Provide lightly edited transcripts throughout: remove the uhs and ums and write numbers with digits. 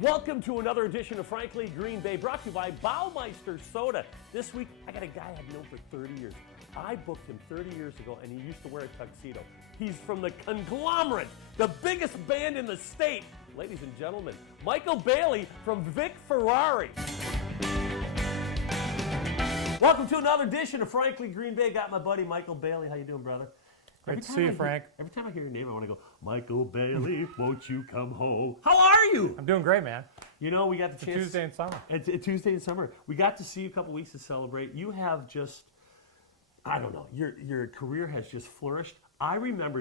Welcome to another edition of Frankly Green Bay, brought to you by Baumeister Soda. This week, I got a guy I've known for 30 years. I booked him 30 years ago, and he used to wear a tuxedo. He's from the Conglomerate, the biggest band in the state. Ladies and gentlemen, Michael Bailey from Vic Ferrari. Welcome to another edition of Frankly Green Bay. Got my buddy Michael Bailey. How you doing, brother? Great to see you, Frank. Every time I hear your name, I want to go, Michael Bailey, won't you come home? How are you? I'm doing great, man. You know, we got the chance. Tuesday in summer. It's a Tuesday in summer. We got to see you a couple weeks to celebrate. You have just, I don't know, your career has just flourished. Do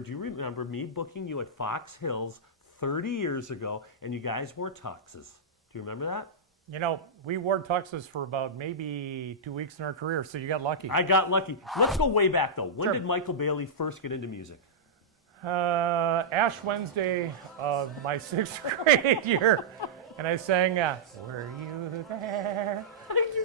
you remember me booking you at Fox Hills 30 years ago, and you guys wore tuxes? Do you remember that? You know, we wore tuxes for about maybe 2 weeks in our career, so you got lucky. I got lucky. Let's go way back, though. When Sure. did Michael Bailey first get into music? Ash Wednesday of my sixth grade year, and I sang, Were You There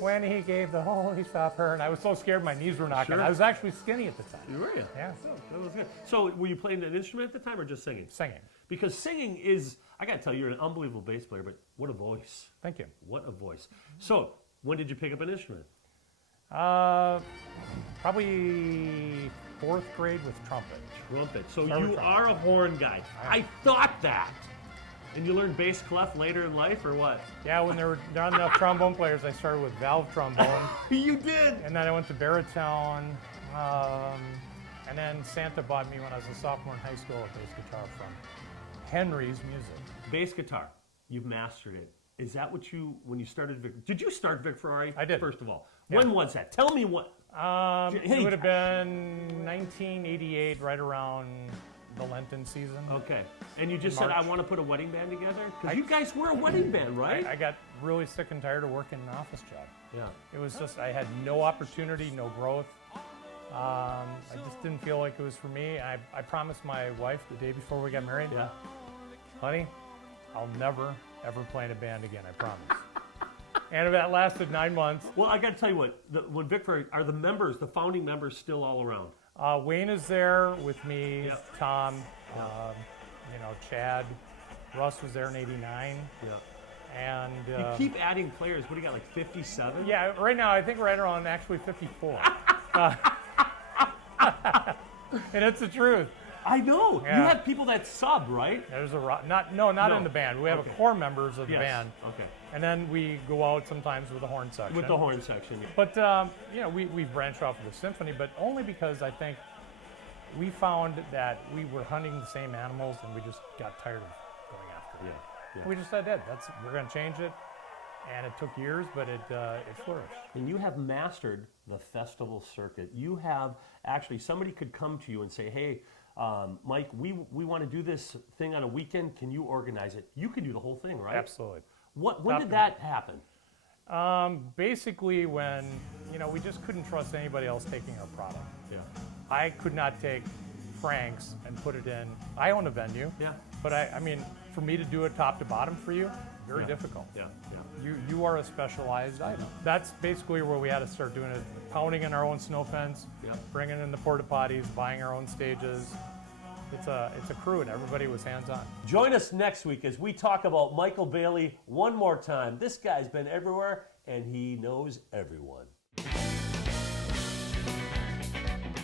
When He Gave the Holy Supper? And I was so scared my knees were knocking. Sure. I was actually skinny at the time. Were you? Yeah, That was good. So were you playing an instrument at the time or just singing? singing. Because singing is, I got to tell you, you're an unbelievable bass player, but what a voice. Thank you. What a voice. So when did you pick up an instrument? Probably fourth grade with trumpet. Trumpet. So Start with you trumpet. are a horn guy. I thought that. And you learned bass clef later in life, or what? Yeah, when there were not enough trombone players, I started with valve trombone. You did. And then I went to baritone, and then Santa bought me when I was a sophomore in high school a bass guitar from Henry's Music. Bass guitar. You've mastered it. Is that what when you started Vic? Did you start Vic Ferrari? I did. First of all, Yeah. when was that? Tell me what. It would have been 1988, right around the Lenten season. Okay. And you just In said, I March. want to put a wedding band together? Because you guys were a wedding band, right? I got really sick and tired of working an office job. Yeah. It was just, I had no opportunity, no growth. I just didn't feel like it was for me. I promised my wife the day before we got married, Yeah. honey, I'll never, ever play in a band again, I promise. And that lasted 9 months. Well, I got to tell you what. When Vic Ferrari, are the founding members still all around? Wayne is there with me, Yep. Tom, Chad. Russ was there in '89. Yeah. And You keep adding players. What do you got, like 57? yeah, right now I think right around actually 54. And it's the truth. I know. Yeah. You have people that sub, right? There's not No. in the band. We have Okay. a core members of the Yes. band, Okay. and then we go out sometimes with the horn section. With the horn section. Yeah. But we branched off of the symphony, but only because I think we found that we were hunting the same animals, and we just got tired of going after them. Yeah. We just said that we're going to change it, and it took years, but it flourished. And you have mastered the festival circuit. You have actually, somebody could come to you and say, hey, Mike, we want to do this thing on a weekend. Can you organize it? You can do the whole thing, right? Absolutely. When did that happen? Basically, when we just couldn't trust anybody else taking our product. Yeah. I could not take Frank's and put it in. I own a venue. Yeah. But I mean, for me to do it top to bottom for you, very Yeah. difficult. Yeah. You are a specialized item. That's basically where we had to start doing it, pounding in our own snow fence, Yeah. bringing in the porta potties, buying our own stages. It's a crew, and everybody was hands-on. Join us next week as we talk about Michael Bailey one more time. This guy's been everywhere, and he knows everyone.